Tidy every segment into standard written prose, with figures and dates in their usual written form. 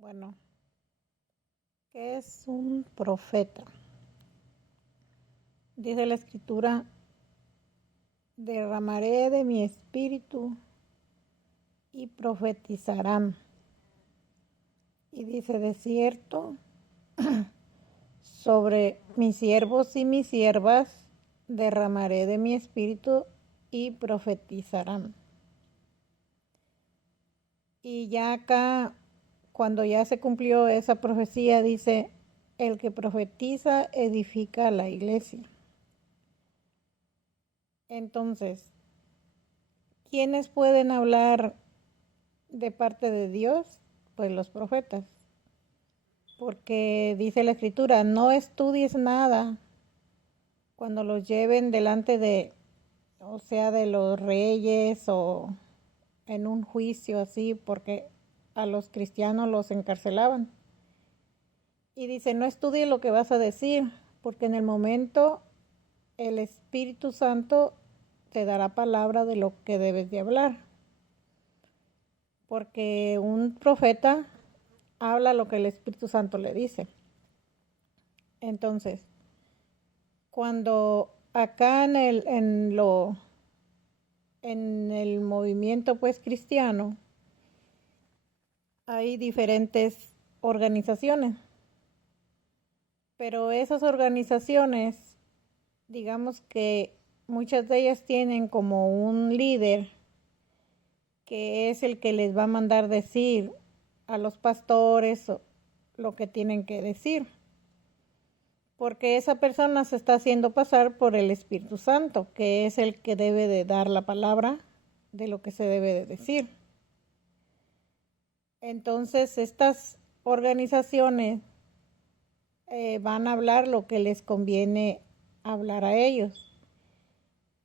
Bueno, ¿qué es un profeta? Dice la escritura, derramaré de mi espíritu y profetizarán. Y dice, de cierto, sobre mis siervos y mis siervas derramaré de mi espíritu y profetizarán. Y ya acá, cuando ya se cumplió esa profecía, dice, el que profetiza edifica la iglesia. Entonces, ¿quiénes pueden hablar de parte de Dios? Pues los profetas. Porque dice la escritura, no estudies nada cuando los lleven delante de, o sea, de los reyes o en un juicio así, porque a los cristianos los encarcelaban. Y dice, no estudies lo que vas a decir, porque en el momento el Espíritu Santo te dará palabra de lo que debes de hablar. Porque un profeta habla lo que el Espíritu Santo le dice. Entonces, cuando acá en el movimiento pues cristiano hay diferentes organizaciones, pero esas organizaciones, digamos que muchas de ellas tienen como un líder que es el que les va a mandar decir a los pastores lo que tienen que decir, porque esa persona se está haciendo pasar por el Espíritu Santo, que es el que debe de dar la palabra de lo que se debe de decir. Entonces estas organizaciones van a hablar lo que les conviene hablar a ellos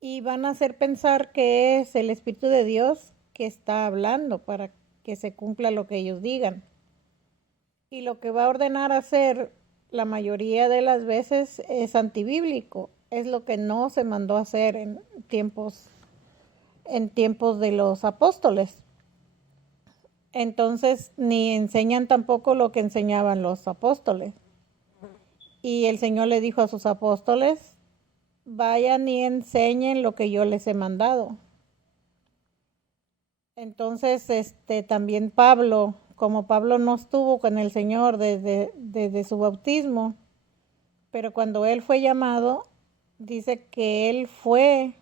y van a hacer pensar que es el Espíritu de Dios que está hablando para que se cumpla lo que ellos digan. Y lo que va a ordenar hacer la mayoría de las veces es antibíblico, es lo que no se mandó a hacer en tiempos de los apóstoles. Entonces ni enseñan tampoco lo que enseñaban los apóstoles. Y el Señor le dijo a sus apóstoles, vayan y enseñen lo que yo les he mandado. Entonces, también Pablo, como Pablo no estuvo con el Señor desde su bautismo, pero cuando él fue llamado, dice que él fue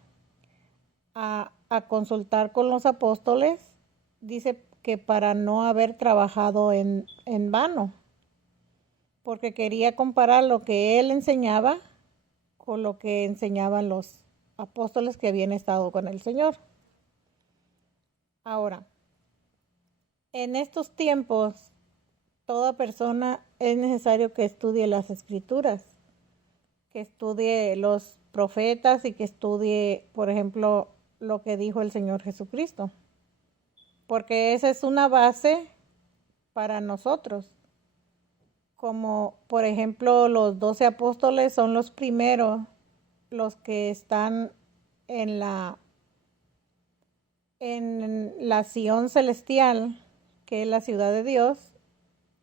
a consultar con los apóstoles, dice que para no haber trabajado en vano, porque quería comparar lo que él enseñaba con lo que enseñaban los apóstoles que habían estado con el Señor. Ahora, en estos tiempos, toda persona es necesario que estudie las escrituras, que estudie los profetas y que estudie, por ejemplo, lo que dijo el Señor Jesucristo, porque esa es una base para nosotros. Como por ejemplo los 12 apóstoles son los primeros, los que están en la Sion celestial, que es la ciudad de Dios.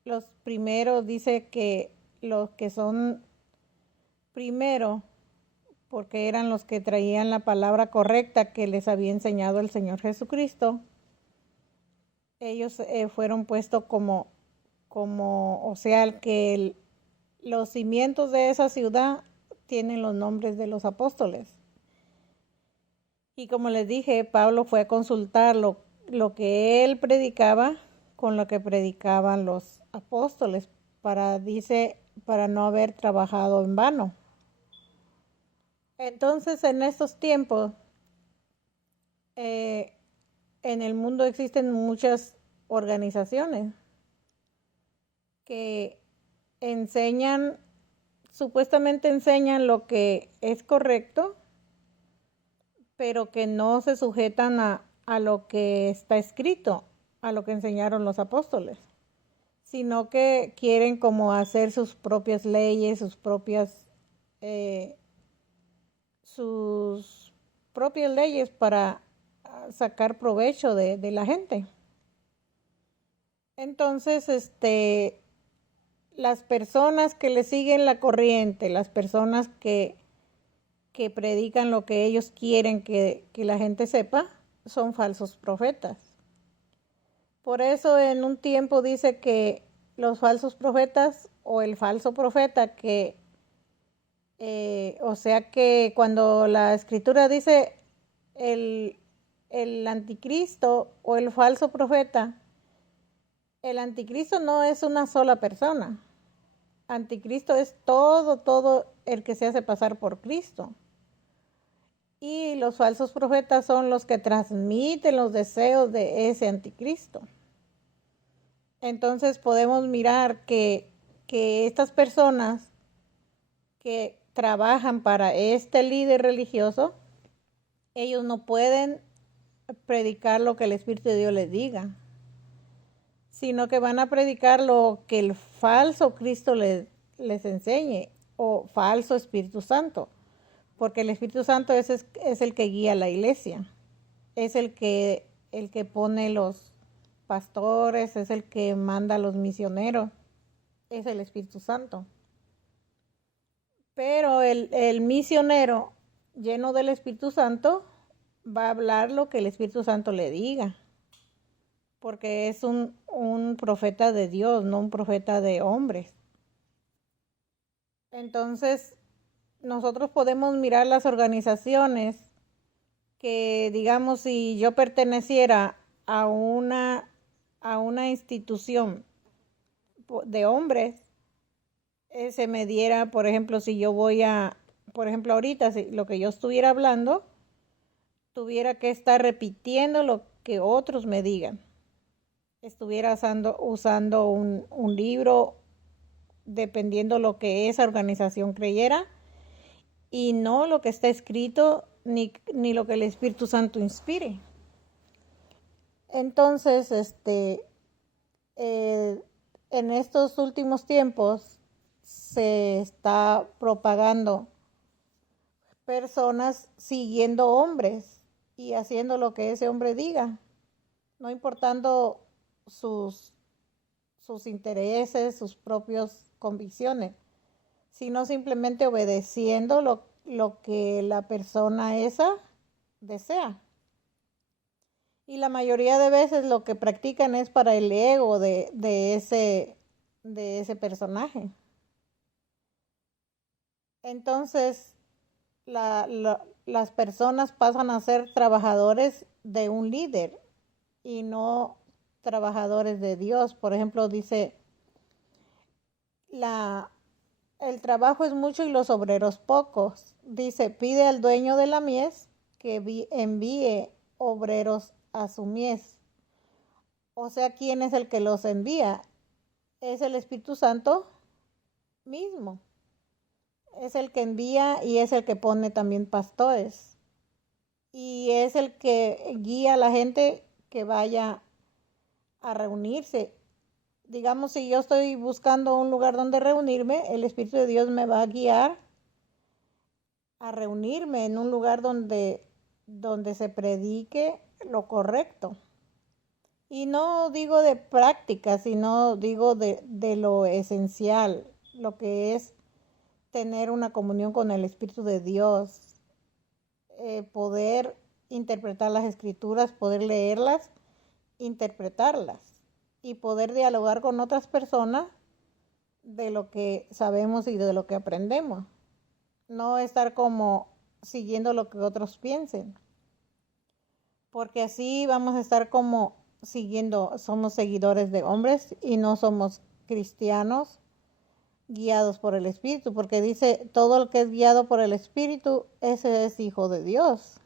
Los primeros, dice que los que son primero, porque eran los que traían la palabra correcta que les había enseñado el Señor Jesucristo, ellos fueron puestos como, o sea, que los cimientos de esa ciudad tienen los nombres de los apóstoles. Y como les dije, Pablo fue a consultar lo que él predicaba con lo que predicaban los apóstoles, para no haber trabajado en vano. Entonces, en estos tiempos, en el mundo existen muchas organizaciones que supuestamente enseñan lo que es correcto, pero que no se sujetan a lo que está escrito, a lo que enseñaron los apóstoles, sino que quieren como hacer sus propias leyes, sus propias leyes para sacar provecho de la gente. Entonces, las personas que le siguen la corriente, las personas que predican lo que ellos quieren que la gente sepa, son falsos profetas. Por eso en un tiempo dice que los falsos profetas o el falso profeta o sea que cuando la escritura dice el anticristo o el falso profeta, el anticristo no es una sola persona. Anticristo es todo el que se hace pasar por Cristo. Y los falsos profetas son los que transmiten los deseos de ese anticristo. Entonces podemos mirar que estas personas que trabajan para este líder religioso, ellos no pueden predicar lo que el Espíritu de Dios les diga, sino que van a predicar lo que el falso Cristo les enseñe, o falso Espíritu Santo, porque el Espíritu Santo es el que guía a la iglesia, es el que pone los pastores, es el que manda a los misioneros, es el Espíritu Santo. Pero el misionero lleno del Espíritu Santo va a hablar lo que el Espíritu Santo le diga, porque es un profeta de Dios, no un profeta de hombres. Entonces, nosotros podemos mirar las organizaciones que, digamos, si yo perteneciera a una institución de hombres, se me diera, por ejemplo, si yo voy por ejemplo, ahorita, si lo que yo estuviera hablando, tuviera que estar repitiendo lo que otros me digan. Estuviera usando un libro, dependiendo lo que esa organización creyera, y no lo que está escrito, ni lo que el Espíritu Santo inspire. Entonces, en estos últimos tiempos se está propagando personas siguiendo hombres y haciendo lo que ese hombre diga, no importando sus intereses, sus propias convicciones, sino simplemente obedeciendo lo que la persona esa desea. Y la mayoría de veces lo que practican es para el ego de ese personaje. Entonces, las personas pasan a ser trabajadores de un líder y no trabajadores de Dios. Por ejemplo, dice, el trabajo es mucho y los obreros pocos. Dice, pide al dueño de la mies que envíe obreros a su mies. O sea, ¿quién es el que los envía? Es el Espíritu Santo mismo. Es el que envía y es el que pone también pastores. Y es el que guía a la gente que vaya a reunirse. Digamos, si yo estoy buscando un lugar donde reunirme, el Espíritu de Dios me va a guiar a reunirme en un lugar donde se predique lo correcto. Y no digo de práctica, sino digo de lo esencial, lo que es tener una comunión con el Espíritu de Dios, poder interpretar las escrituras, poder leerlas, interpretarlas y poder dialogar con otras personas de lo que sabemos y de lo que aprendemos. No estar como siguiendo lo que otros piensen, porque así vamos a estar como somos seguidores de hombres y no somos cristianos guiados por el Espíritu, porque dice, todo el que es guiado por el Espíritu, ese es hijo de Dios.